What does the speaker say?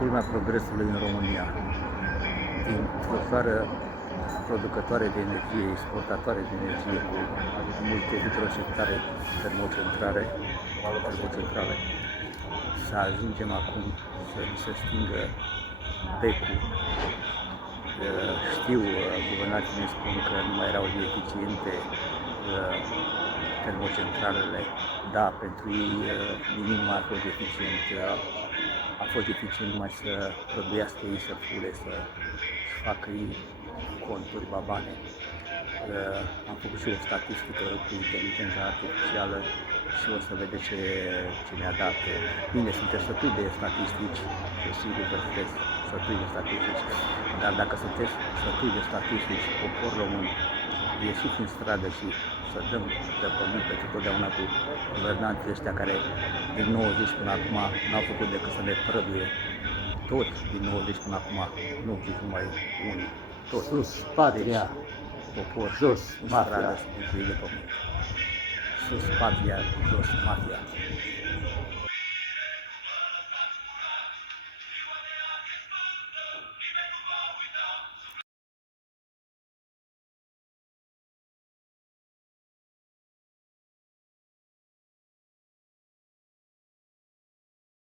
culmea progresului în România. Dintr-o țară producătoare de energie, exportatoare de energie, cu multe hidrocentrale, termocentrale, să ajungem acum să se stingă becul. Știu, guvernații ne spun că nu mai erau eficiente termocentralele. Da, pentru ei nimic nu a fost eficient. A fost eficient numai să produiască ei, să fure, să facă ei conturi babane. Am făcut și o statistică cu inteligența artificială și o să vedeți ce mi-a dat. Bine, sunteți sătui de statistici, și sigur că sunteți sătui de statistici, dar dacă sunteți sătui de statistici, popor român, ieșiți în stradă și să dăm de pământ pentru totdeauna cu guvernanții ăștia care din 90 până acum n-au făcut decât să ne prăduie. Toți din 90 până acum, nu zic numai unii, toți. Sus, patria, deci, popor, jos, în mafia. stradă, de pământ. Sus, patria, jos, mafia.